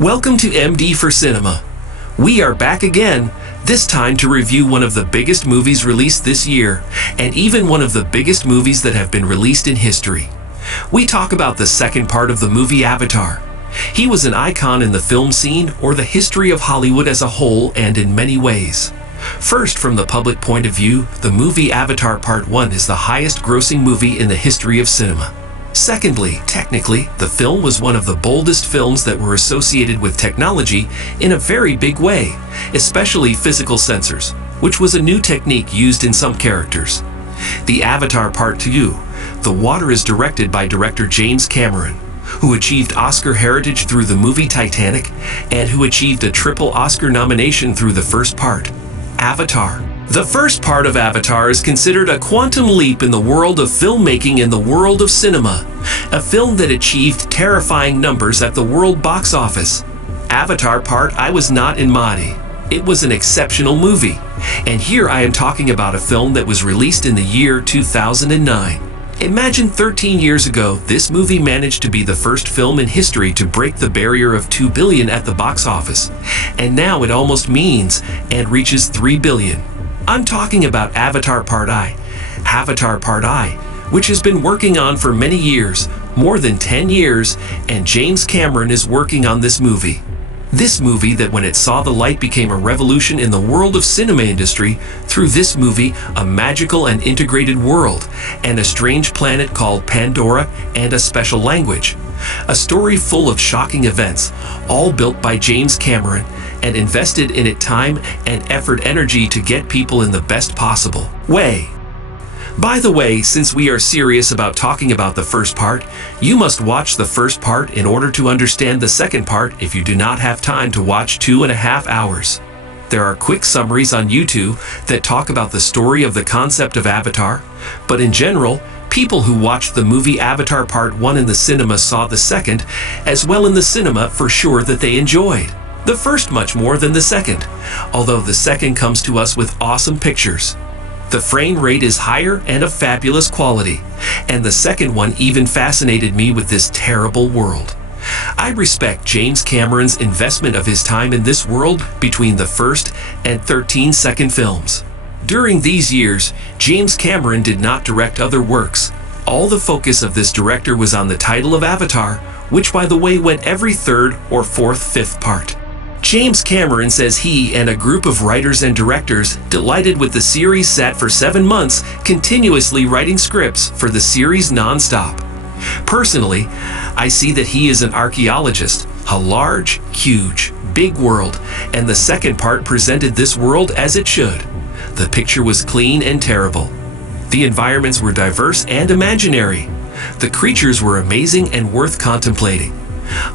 Welcome to MD for Cinema. We are back again, this time to review one of the biggest movies released this year, and even one of the biggest movies that have been released in history. We talk about the second part of the movie Avatar. He was an icon in the film scene or the history of Hollywood as a whole and in many ways. First, from the public point of view, the movie Avatar Part 1 is the highest grossing movie in the history of cinema. Secondly, technically, the film was one of the boldest films that were associated with technology in a very big way, especially physical sensors, which was a new technique used in some characters. The Avatar Part 2, The Water, is directed by director James Cameron, who achieved Oscar heritage through the movie Titanic and who achieved a triple Oscar nomination through the first part, Avatar. The first part of Avatar is considered a quantum leap in the world of filmmaking and the world of cinema, a film that achieved terrifying numbers at the world box office. Avatar Part I was not in Mahdi. It was an exceptional movie, and here I am talking about a film that was released in the year 2009. Imagine 13 years ago, this movie managed to be the first film in history to break the barrier of 2 billion at the box office, and now it almost means and reaches 3 billion. I'm talking about Avatar Part I. Avatar Part I, which has been working on for many years, more than 10 years, and James Cameron is working on this movie. This movie that when it saw the light became a revolution in the world of cinema industry through this movie, a magical and integrated world, and a strange planet called Pandora, and a special language. A story full of shocking events, all built by James Cameron, and invested in it time and energy to get people in the best possible way. By the way, since we are serious about talking about the first part, you must watch the first part in order to understand the second part if you do not have time to watch 2.5 hours. There are quick summaries on YouTube that talk about the story of the concept of Avatar, but in general, people who watched the movie Avatar Part 1 in the cinema saw the second as well in the cinema for sure that they enjoyed. The first much more than the second, although the second comes to us with awesome pictures. The frame rate is higher and of fabulous quality, and the second one even fascinated me with this terrible world. I respect James Cameron's investment of his time in this world between the first and 13 second films. During these years, James Cameron did not direct other works. All the focus of this director was on the title of Avatar, which by the way went every third or fifth part. James Cameron says he and a group of writers and directors delighted with the series sat for 7 months continuously writing scripts for the series non-stop. Personally, I see that he is an archaeologist, a large, huge, big world, and the second part presented this world as it should. The picture was clean and terrible. The environments were diverse and imaginary. The creatures were amazing and worth contemplating.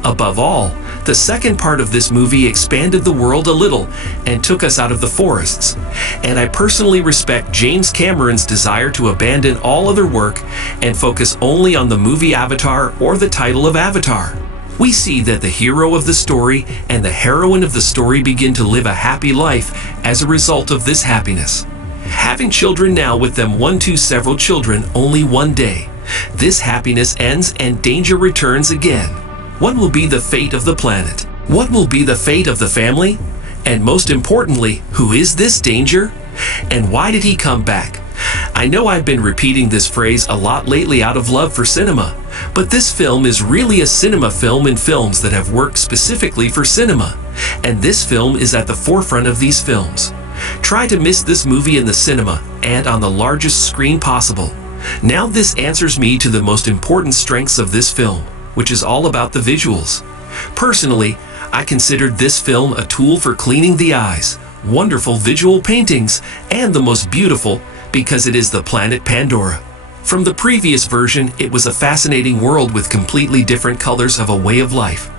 Above all, the second part of this movie expanded the world a little and took us out of the forests. And I personally respect James Cameron's desire to abandon all other work and focus only on the movie Avatar or the title of Avatar. We see that the hero of the story and the heroine of the story begin to live a happy life as a result of this happiness. Having children now with them, several children only one day. This happiness ends and danger returns again. What will be the fate of the planet? What will be the fate of the family? And most importantly, who is this danger? And why did he come back? I know I've been repeating this phrase a lot lately out of love for cinema, but this film is really a cinema film in films that have worked specifically for cinema, and this film is at the forefront of these films. Try to miss this movie in the cinema and on the largest screen possible. Now this answers me to the most important strengths of this film, which is all about the visuals. Personally, I considered this film a tool for cleaning the eyes, wonderful visual paintings, and the most beautiful because it is the planet Pandora. From the previous version, it was a fascinating world with completely different colors of a way of life.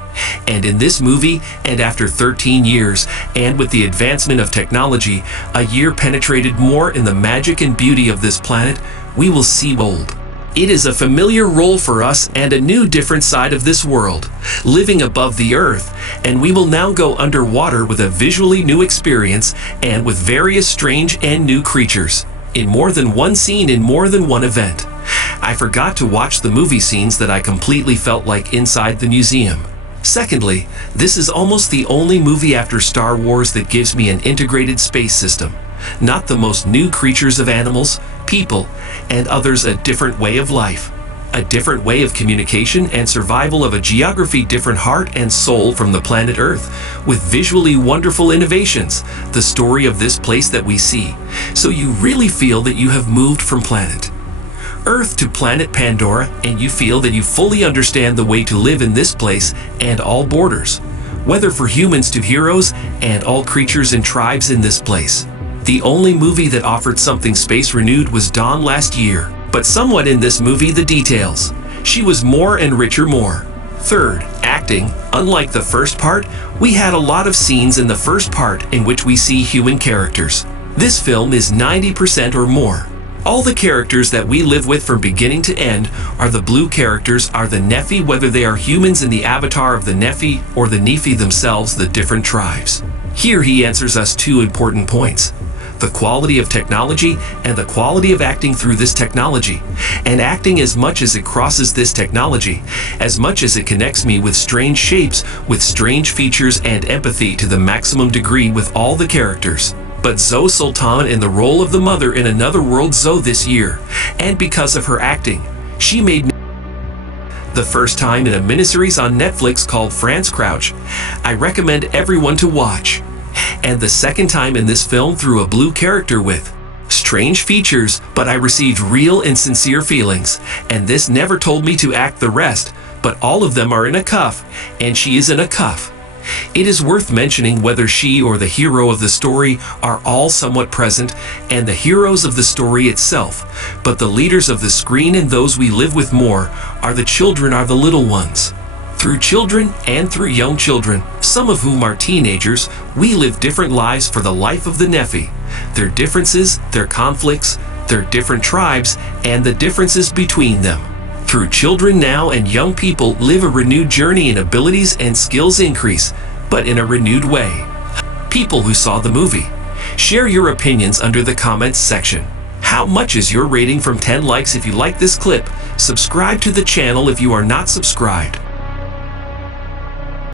And in this movie, and after 13 years, and with the advancement of technology, a year penetrated more in the magic and beauty of this planet, we will see bold. It is a familiar role for us and a new different side of this world, living above the earth, and we will now go underwater with a visually new experience and with various strange and new creatures, in more than one scene in more than one event. I forgot to watch the movie scenes that I completely felt like inside the museum. Secondly, this is almost the only movie after Star Wars that gives me an integrated space system. Not the most new creatures of animals, people, and others, a different way of life. A different way of communication and survival of a geography, different heart and soul from the planet Earth, with visually wonderful innovations, the story of this place that we see, so you really feel that you have moved from planet Earth to planet Pandora, and you feel that you fully understand the way to live in this place and all borders, whether for humans to heroes and all creatures and tribes in this place. The only movie that offered something space renewed was Dawn last year, but somewhat in this movie the details. She was more and richer more. Third, acting. Unlike the first part, we had a lot of scenes in the first part in which we see human characters. This film is 90% or more. All the characters that we live with from beginning to end are the blue characters, are the Nephi, whether they are humans in the avatar of the Nephi or the Nephi themselves, the different tribes. Here he answers us two important points: the quality of technology and the quality of acting through this technology. And acting, as much as it crosses this technology, as much as it connects me with strange shapes, with strange features and empathy to the maximum degree with all the characters. But Zoe Sultan in the role of the mother in Another World Zoe this year, and because of her acting, she made me the first time in a miniseries on Netflix called Franz Crouch. I recommend everyone to watch. And the second time in this film through a blue character with strange features, but I received real and sincere feelings, and this never told me to act the rest, but all of them are in a cuff, and she is in a cuff. It is worth mentioning whether she or the hero of the story are all somewhat present, and the heroes of the story itself, but the leaders of the screen and those we live with more are the children, are the little ones. Through children and through young children, some of whom are teenagers, we live different lives for the life of the Nephi, their differences, their conflicts, their different tribes, and the differences between them. Through children now and young people live a renewed journey in abilities and skills increase, but in a renewed way. People who saw the movie, share your opinions under the comments section. How much is your rating from 10 likes if you like this clip? Subscribe to the channel if you are not subscribed.